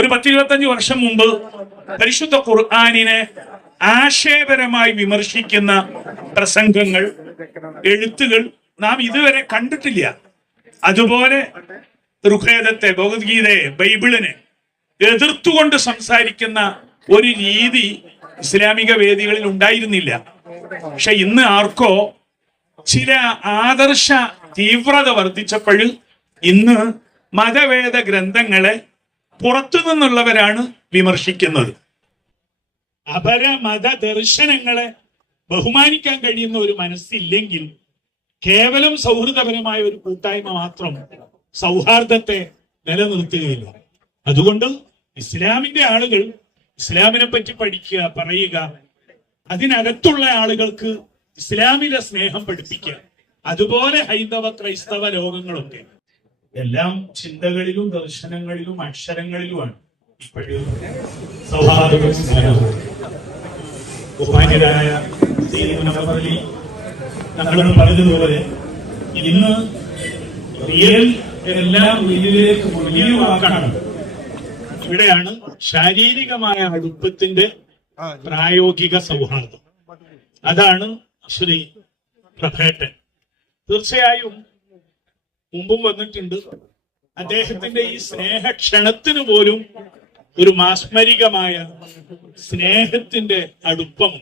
ഒരു പത്തിരുപത്തഞ്ച് വർഷം മുമ്പ് പരിശുദ്ധ ഖുർആാനിനെ ആശയപരമായി വിമർശിക്കുന്ന പ്രസംഗങ്ങൾ എഴുത്തുകൾ നാം ഇതുവരെ കണ്ടിട്ടില്ല. അതുപോലെ ഋഗ്വേദത്തെ ഭഗവത്ഗീതയെ ബൈബിളിനെ എതിർത്തുകൊണ്ട് സംസാരിക്കുന്ന ഒരു രീതി ഇസ്ലാമിക വേദികളിൽ ഉണ്ടായിരുന്നില്ല. പക്ഷെ ഇന്ന് ആർക്കോ ചില ആദർശ തീവ്രത വർദ്ധിച്ചപ്പോൾ ഇന്ന് മതവേദ ഗ്രന്ഥങ്ങളെ പുറത്തു നിന്നുള്ളവരാണ് വിമർശിക്കുന്നത്. അപര മത ദർശനങ്ങളെ ബഹുമാനിക്കാൻ കഴിയുന്ന ഒരു മനസ്സില്ലെങ്കിൽ കേവലം സൗഹൃദപരമായ ഒരു കൂട്ടായ്മ മാത്രം സൗഹാർദ്ദത്തെ നിലനിർത്തുകയില്ല. അതുകൊണ്ട് ഇസ്ലാമിന്റെ ആളുകൾ ഇസ്ലാമിനെ പറ്റി പഠിക്കുക പറയുക അതിനകത്തുള്ള ആളുകൾക്ക് ഇസ്ലാമിലെ സ്നേഹം പഠിപ്പിക്കുക അതുപോലെ ഹൈന്ദവ ക്രൈസ്തവ ലോകങ്ങളൊക്കെ. എല്ലാം ചിന്തകളിലും ദർശനങ്ങളിലും അക്ഷരങ്ങളിലുമാണ്. ഇപ്പോഴും സൗഹാർദ്ദവും സ്നേഹവും ബഹുമാന്യരായ അലി ഞങ്ങളും പറഞ്ഞതുപോലെ ഇന്ന് റിയൽ എല്ലാം ഉള്ളിലേക്ക് റിയലുമാക്കണം ഇവിടെയാണ് ശാരീരികമായ അടുപ്പത്തിന്റെ പ്രായോഗിക സൗഹാർദ്ദം. അതാണ് ശ്രീ പ്രഭേട്ടൻ. തീർച്ചയായും മുമ്പും വന്നിട്ടുണ്ട്. അദ്ദേഹത്തിന്റെ ഈ സ്നേഹക്ഷണത്തിന് പോലും ഒരു മാസ്മരികമായ സ്നേഹത്തിന്റെ അടുപ്പം.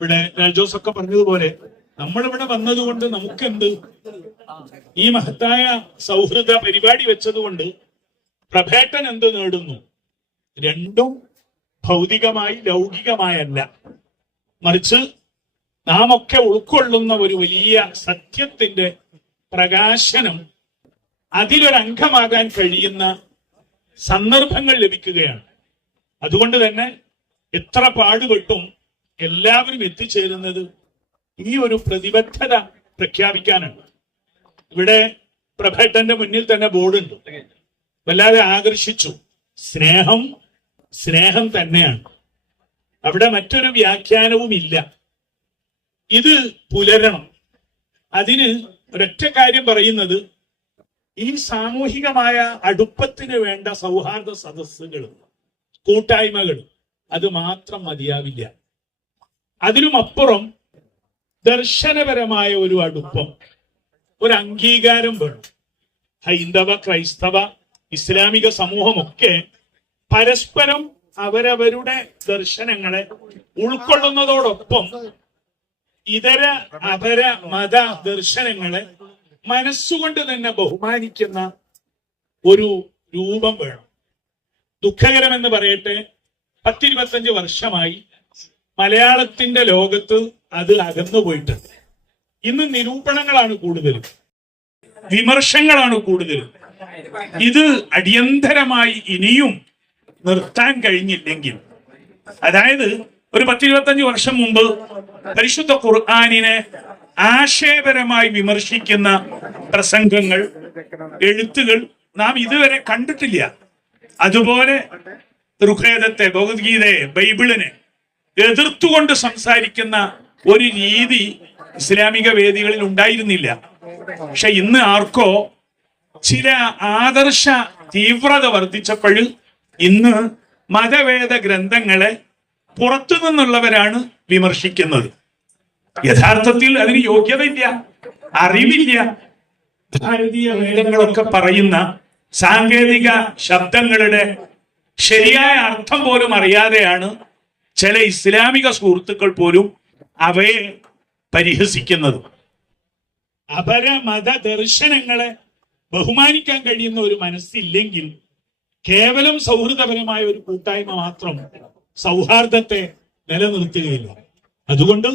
ഇവിടെ രാജോസ് ഒക്കെ പറഞ്ഞതുപോലെ നമ്മളിവിടെ വന്നതുകൊണ്ട് നമുക്കെന്ത്? ഈ മഹത്തായ സൗഹൃദ പരിപാടി വെച്ചതുകൊണ്ട് പ്രഭേട്ടൻ എന്ത് നേടുന്നു? രണ്ടും ഭൗതികമായി ലൗകികമായല്ല. മറിച്ച് നാം ഒക്കെ ഉൾക്കൊള്ളുന്ന ഒരു വലിയ സത്യത്തിന്റെ പ്രകാശനം അതിലൊരംഗമാകാൻ കഴിയുന്ന സന്ദർഭങ്ങൾ ലഭിക്കുകയാണ്. അതുകൊണ്ട് തന്നെ എത്ര പാടുപെട്ടും എല്ലാവരും എത്തിച്ചേരുന്നത് ഈ ഒരു പ്രതിബദ്ധത പ്രഖ്യാപിക്കാനാണ്. ഇവിടെ പ്രഭേട്ടന്റെ മുന്നിൽ തന്നെ ബോർഡുണ്ട്. വല്ലാതെ ആകർഷിച്ചു. സ്നേഹം സ്നേഹം തന്നെയാണ്. അവിടെ മറ്റൊരു വ്യാഖ്യാനവും ഇല്ല ഇത് പുലരണം. അതിന് ഒരൊറ്റ കാര്യം പറയുന്നത് ഈ സാമൂഹികമായ അടുപ്പത്തിന് വേണ്ട സൗഹാർദ്ദ സദസ്സുകളും കൂട്ടായ്മകളും അത് മാത്രം മതിയാവില്ല. അതിലും അപ്പുറം ദർശനപരമായ ഒരു അടുപ്പം ഒരു അംഗീകാരം വേണം. ഹൈന്ദവ ക്രൈസ്തവ ഇസ്ലാമിക സമൂഹമൊക്കെ പരസ്പരം അവരവരുടെ ദർശനങ്ങളെ ഉൾക്കൊള്ളുന്നതോടൊപ്പം ഇതര അപര മത ദർശനങ്ങളെ മനസ്സുകൊണ്ട് തന്നെ ബഹുമാനിക്കുന്ന ഒരു രൂപം വേണം. ദുഃഖകരമെന്ന് പറയട്ടെ പത്തിരുപത്തഞ്ച് വർഷമായി മലയാളത്തിന്റെ ലോകത്ത് അത് അകന്നു പോയിട്ടുണ്ട്. ഇന്ന് നിരൂപണങ്ങളാണ് കൂടുതലും. വിമർശങ്ങളാണ് കൂടുതലും. ഇത് അടിയന്തരമായി ഇനിയും നിർത്താൻ കഴിഞ്ഞില്ലെങ്കിൽ അതായത് ഒരു പത്തിരുപത്തഞ്ച് വർഷം മുമ്പ് പരിശുദ്ധ ഖുർആാനിനെ ആശയപരമായി വിമർശിക്കുന്ന പ്രസംഗങ്ങൾ എഴുത്തുകൾ നാം ഇതുവരെ കണ്ടിട്ടില്ല. അതുപോലെ ഋഗ്വേദത്തെ ഭഗവത്ഗീതയെ ബൈബിളിനെ എതിർത്തുകൊണ്ട് സംസാരിക്കുന്ന ഒരു രീതി ഇസ്ലാമിക വേദികളിൽ ഉണ്ടായിരുന്നില്ല. പക്ഷെ ഇന്ന് ആർക്കോ ചില ആദർശ തീവ്രത വർദ്ധിച്ചപ്പോൾ ഇന്ന് മതവേദ ഗ്രന്ഥങ്ങളെ പുറത്തു നിന്നുള്ളവരാണ് വിമർശിക്കുന്നത്. യഥാർത്ഥത്തിൽ അതിന് യോഗ്യതയില്ല അറിവില്ല. ഭാരതീയ വേദങ്ങളൊക്കെ പറയുന്ന സാങ്കേതിക ശബ്ദങ്ങളുടെ ശരിയായ അർത്ഥം പോലും അറിയാതെയാണ് ചില ഇസ്ലാമിക സുഹൃത്തുക്കൾ പോലും അവയെ പരിഹസിക്കുന്നത്. അപരമത ദർശനങ്ങളെ ബഹുമാനിക്കാൻ കഴിയുന്ന ഒരു മനസ്സില്ലെങ്കിൽ കേവലം സൗഹൃദപരമായ ഒരു കൂട്ടായ്മ മാത്രം സൗഹാർദ്ദത്തെ നിലനിർത്തുകയില്ല. അതുകൊണ്ട്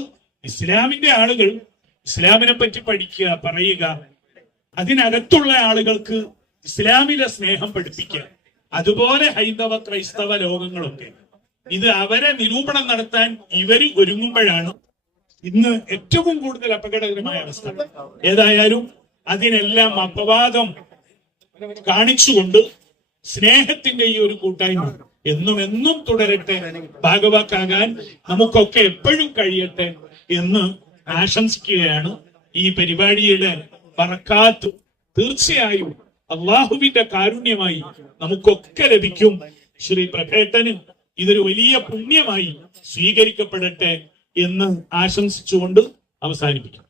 ഇസ്ലാമിന്റെ ആളുകൾ ഇസ്ലാമിനെ പറ്റി പഠിക്കുക പറയുക അതിനകത്തുള്ള ആളുകൾക്ക് ഇസ്ലാമിലെ സ്നേഹം പഠിപ്പിക്കുക. അതുപോലെ ഹൈന്ദവ ക്രൈസ്തവ ലോകങ്ങളൊക്കെ. ഇത് അവരെ നിരൂപണം നടത്താൻ ഇവർ ഒരുങ്ങുമ്പോഴാണ് ഇന്ന് ഏറ്റവും കൂടുതൽ അപകടകരമായ അവസ്ഥ. ഏതായാലും അതിനെല്ലാം അപവാദം കാണിച്ചുകൊണ്ട് സ്നേഹത്തിന്റെ ഈ ഒരു കൂട്ടായ്മ എന്നും എന്നും തുടരട്ടെ. ഭാഗവാക്കാകാൻ നമുക്കൊക്കെ എപ്പോഴും കഴിയട്ടെ എന്ന് ആശംസിക്കുകയാണ് ഈ പരിപാടിയുടെ പറക്കാത്ത് തീർച്ചയായും അള്ളാഹുവിന്റെ കാരുണ്യമായി നമുക്കൊക്കെ ലഭിക്കും. ശ്രീ പ്രഭേട്ടന് ഇതൊരു വലിയ പുണ്യമായി സ്വീകരിക്കപ്പെടട്ടെ എന്ന് ആശംസിച്ചുകൊണ്ട് അവസാനിപ്പിക്കും